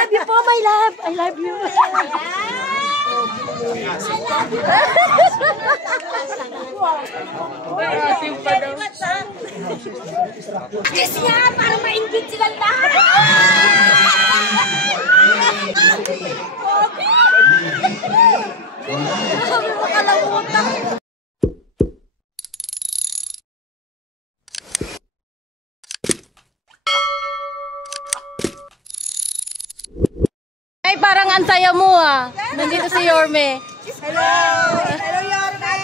love you po, my love. I love you. Kiss niya para ma-ingit silang lahat. Kami makalamutan. Ay, parang ang saya mo ah. Nandito si Yorme. Hello! Hello, Yorme!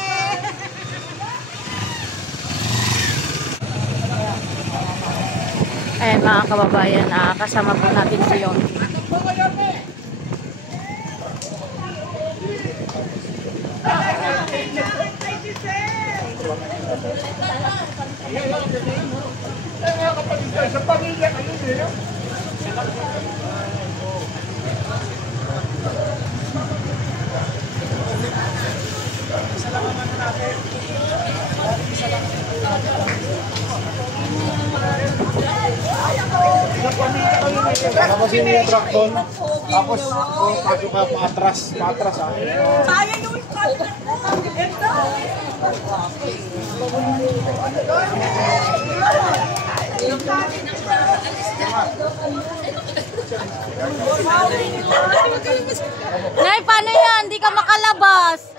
Ayan mga kababayan, kasama po natin si Yorme. Sa pamilya kayo din. Tapos yung truck doon, tapos pasok ka paatras ha. Kaya yung Nay, paano yan? Hindi ka makalabas.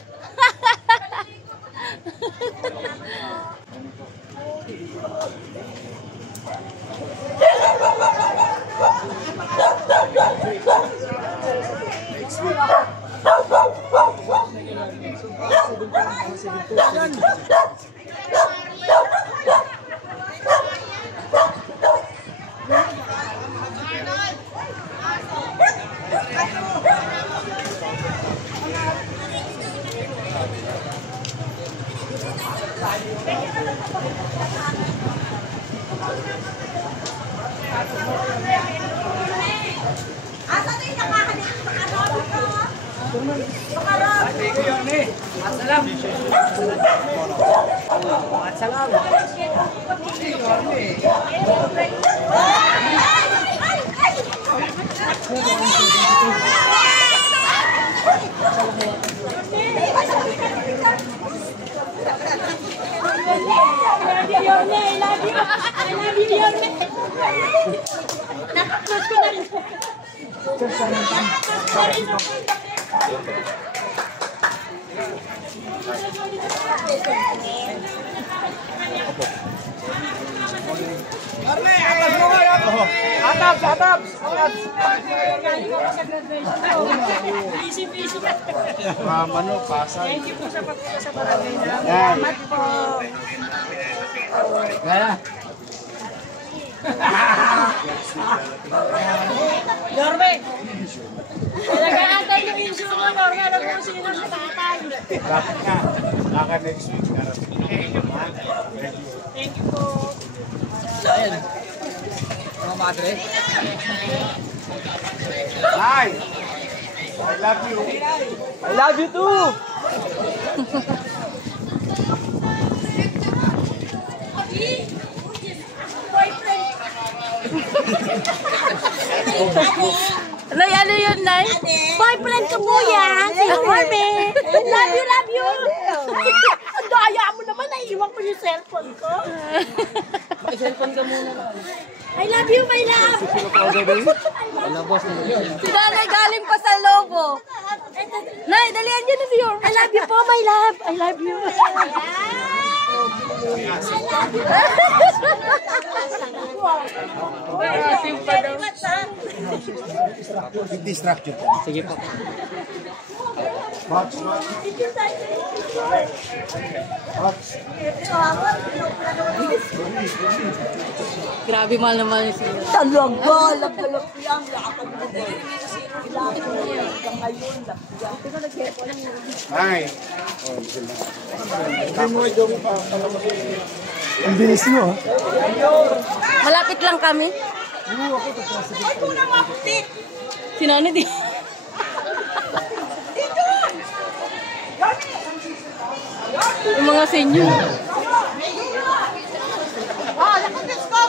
Atabs! Ano, pasay. Thank you po sa pagpunta sa barangay namin. Salamat po. Kaya? Yorme! Nag-aantay yung issue mo, Yorme. Alam mo sino ang natatay. Rapid nga. Naka next week. Thank you po. Ayan. Mga madre. Hi! I love you. I love you too! Nay, ano yun, Nay? Boyfriend ko po yan. Si Yorme. Love you, love you. Ang daya mo naman. Naiiwan ko yung cellphone ko. Maki-cellphone ka muna lang. I love you, my love. Wala, boss na. Si Nanay galing pa sa Lobo. Nay, dalihan niyo na si Yorme. I love you po, my love. I love you. Distraction. Sige po. Box. Grabe, mahal na mahal siya. Talaga, laggalap yan. Hi. Ang bilis mo. Malapit lang kami. Ay, tunang maputi. Si Nanay di. Yung mga senior. Oh, nakapis ko.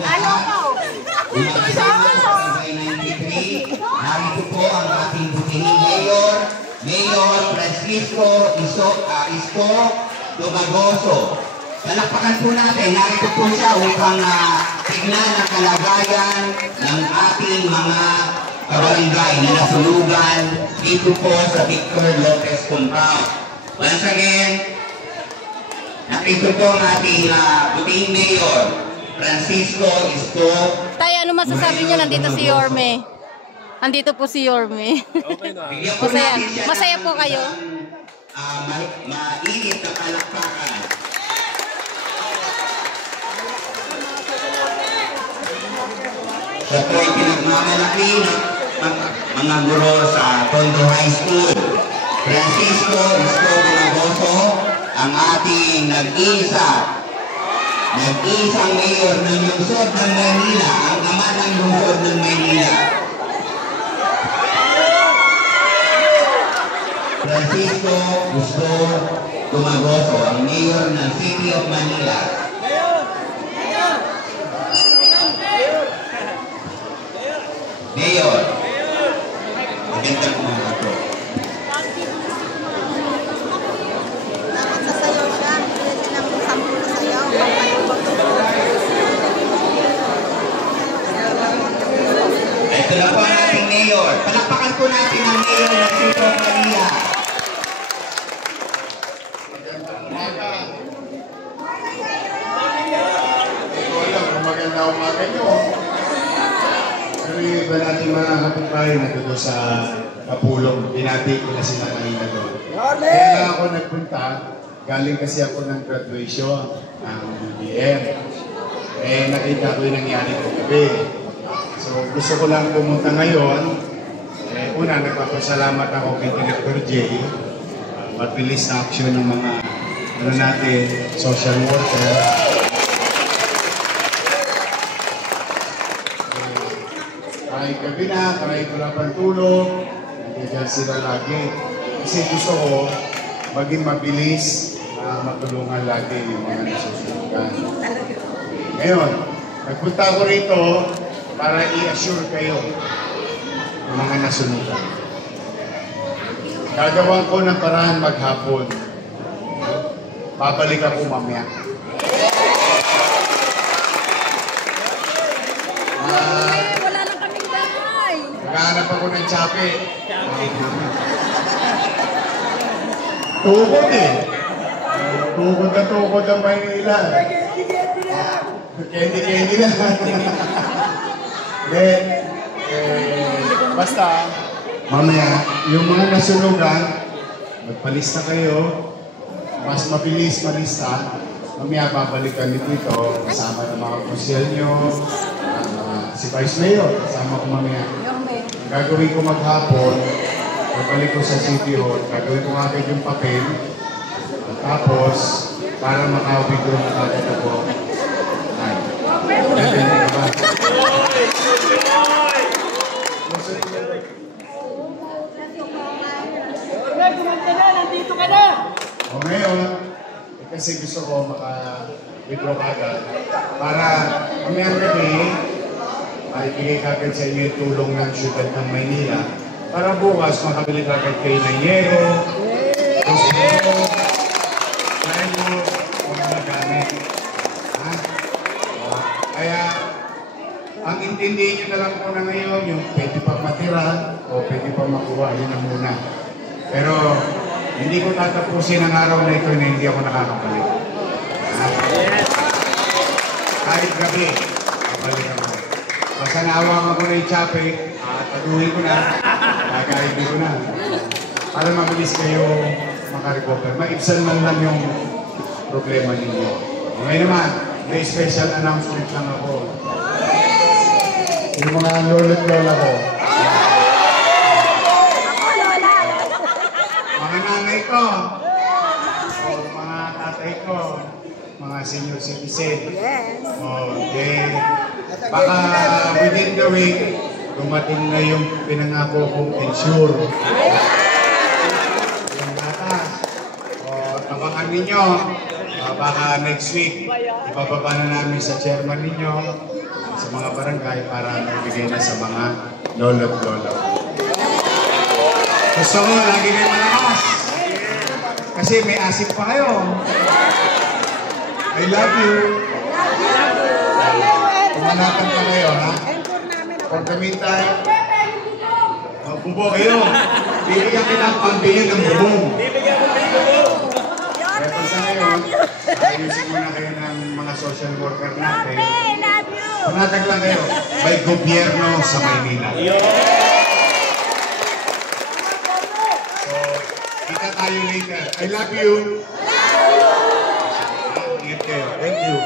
Ano ko? Dito isa ako. narito po ang ating butihing Mayor Francisco Isko Dumagoso. Palakpakan po natin, narito po siya upang tignan ang kalagayan ng ating mga kabarangay na nasunugan dito po sa Victor Lopez Compound. Once again, narito po ang ating butihing Mayor Francisco Isko. Tay, ano masasabi niyo? Nandito si Yorme. Nandito po si Yorme. Okay na. Masaya po kayo? Mainit na palakpakan. Siya po ay pinagmamalaki ng mga guro sa Tondo High School. Francisco Isko Dumagoso, ang ating nag-iisang mayor ng lungsod ng Maynila, ang ama ng lungsod ng Maynila. Francisco Isko Dumagoso, ang mayor ng City of Manila. Mayor. Magandang umaga po. Dapat sasayaw siya. Hindi siya nang sampo na sayaw. Ito na po ang ating mayor. Palakpakan po natin ang mayor ng City of Manila. Magandang umaga nyo. Pero yung iba natin mga kapitbahay na doon sa Kapulong, binati ko na sila kanina doon. Kaya ako nagpunta, galing kasi ako ng graduation ng BBM. Nakita ko yung nangyari ko gabi. So gusto ko lang pumunta ngayon. Una, nagpapasalamat ako kay Director J. Mabilis na action ng mga social worker. Kahit gabi na, kahit wala pang tulog, nandiyan sila lagi. Kasi gusto ko maging mabilis na matulungan lagi yung mga nasusunod. Ngayon, nagpunta ko rito para i-assure kayo ng mga nasunugan. Gagawan ko ng paraan maghapon. Babalik ako mamaya. Wala lang kaming bahay. Naghahanap ako ng tsape. Tukod eh. Tukod na tukod ang Maynila. Candy na. Basta, mamaya, yung mga nasunugan, magpalista kayo, mas mabilis malista, mamaya babalik kami dito, kasama ng mga konsyel nyo, si Vice Mayor, kasama ko mamaya. Ang gagawin ko maghapon, babalik ko sa City Hall, gagawin ko agad yung papel, tapos, para maka-withdraw na agad ako. Nandito ka na! O ngayon, kasi gusto ko maka-withdraw agad para mamayang gabi, maibigay kagad sa inyo yung tulong ng syudad ng Maynila para bukas makabili kagad kayo ng yero, gusto mo, o mga gamit. Kaya, ang intindihin nyo na lang po na ngayon, yung pwede pa matira o pwede pa makuha, yun na muna. Pero, hindi ko tatapusin ang araw na ito na hindi ako nakakabalik. Kahit gabi, kabalik ako. Basta naawang ako na yung tsape, taduhin ko na, kakaibig ko na. Para mabilis kayo makarecover. Maibsan man lang yung problema ninyo. Ngayon naman, may special announcement lang ako. Yung mga lolo't lola ko. Mga nanay ko. Mga tatay ko. Mga senior citizen. Baka within the week, dumating na yung pinangako kong insure. Yung batas. Abangan ninyo. Baka next week, ibababa na namin sa chairman ninyo, sa mga barangay para maibigay na sa mga lolo-lolo. Gusto ko, lagi kayo malakas. Kasi may asip pa kayo. I love you. Pumanatan pa kayo, ha? Kung kami tayo, magbubo kayo. Bibigyan kita ang pambili ng bubong. Kaya pa sa ngayon, ayusin muna kayo ng mga social worker natin. Panatag lang kayo, by gobyerno sa Maynila. So, kita tayo later. I love you. Ingat kayo. Thank you.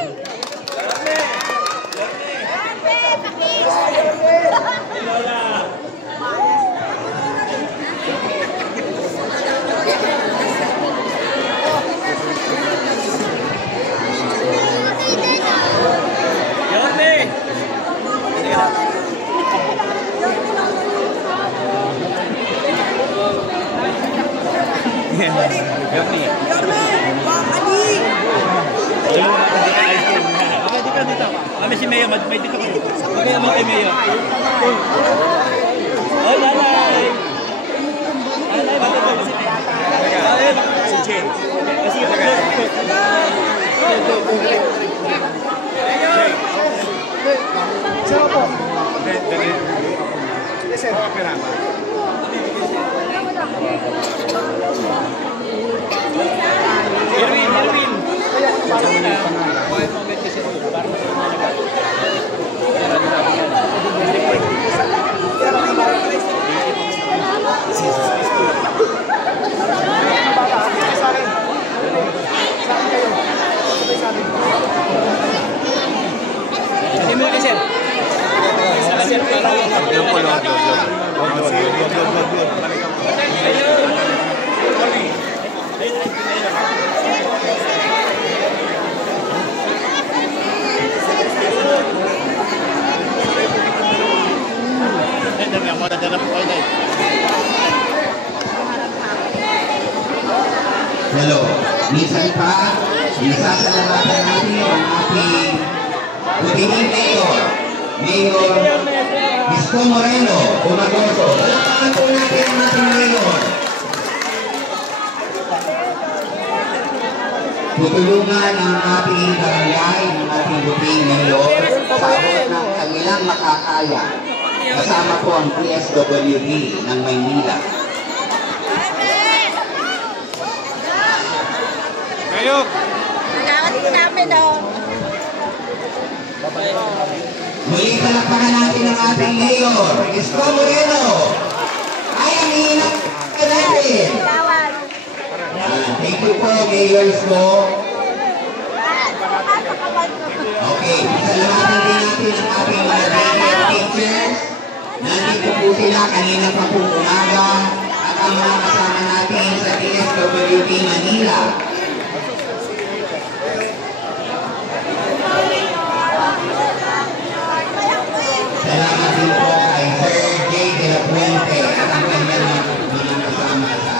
Kami si Mayo, may dito ko. Okay naman kay Mayo. Ay, lalay! Lalay, bakit ba si Mayo? Lalay, si Jen. Kasi ito ka. Sino po? Sir, pera. Irwin. Hello. Minsan pa, isasalamatan natin ang ating Putingin Mayor Isko Moreno, Umagoso. Palakpakan po natin ang ating Mayor. Tutulungan ang ating barangay, ang ating Putingin Mayor sa abot ng kanilang makakaya. Kasama po ang PSWD ng Maynila. Nagawat po namin, oh. Muli palakpakan natin ang ating Mayor, Isko Moreno. Ay, ang hinap ka natin. Thank you po, Mayor Isko. Okay, salamatan din natin ang ating mga teachers. Nandito po sila kanina pa po umaga at ang mga kasama natin sa DSWD Manila. Salamat din po kay Sir J. De La Puente at ang kanyang mga kasama sa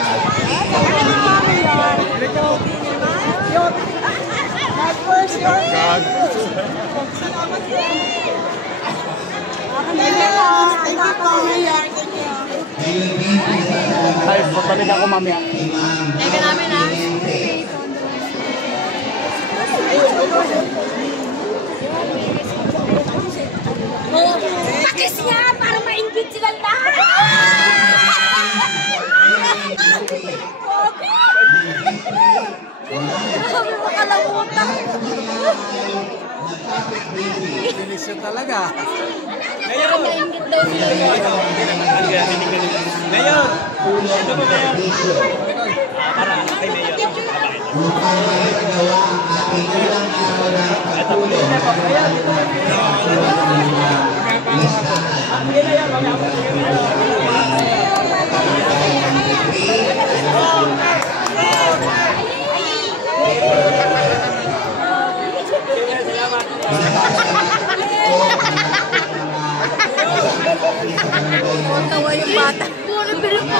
Ay, babalik ako mamaya. Teka namin, ha? Pakis niya para maingit sila lahat! Kami makalamutan. Bilis yun talaga. Mayor! Maingit daw sila. Mayor! Ito mo, Mayor. Para kay Mayor. upang maisagawa ang ating unang araw ng pagtulong sa mga Tawa yung bata. Puro bilog po.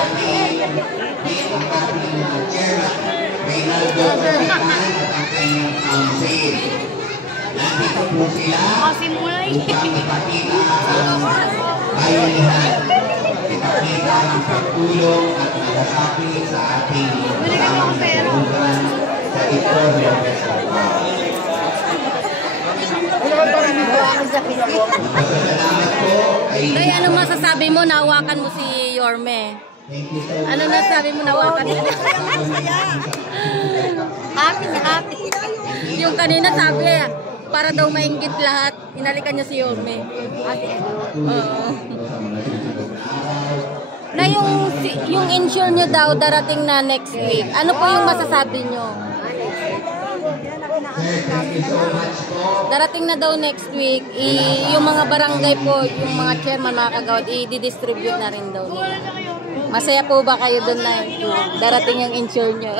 Reynaldo Cortican at ang kanyang council. Nandito po po sila upang ipakita ang bayanihan, ipakita ang pagtulong at malasakit sa ating kasamang nasunugan sa ito ng Pasasalamat po ay... Nay, ano masasabi mo? Nahawakan mo si Yorme. Thank you so much. Ano nasabi mo? Nahawakan mo? Happy na happy. Yung kanina sabi, para daw mainggit lahat, inalikan niya si Yorme. Oo. Na yung insure niyo daw darating na next week. Ano po yung masasabi niyo? Thank you so much po. Darating na daw next week, yung mga barangay po, yung mga chairman, mga kagawad, i-distribute na rin daw nila. Masaya po ba kayo doon na darating yung insure nyo?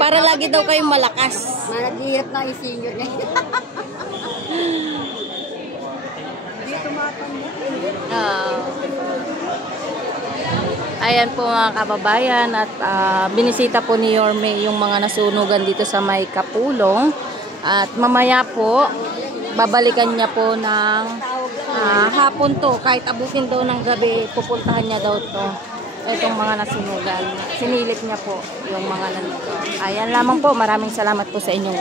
Para lagi daw kayong malakas. Malaghirap na yung senior niya. Ayan po mga kababayan at binisita po ni Yorme yung mga nasunugan dito sa may Kapulong at mamaya po babalikan niya po ng hapon to, kahit abutin daw ng gabi pupuntahan niya daw to itong mga nasunugan, sinilip niya po yung mga nandito. Ayan lamang po, maraming salamat po sa inyong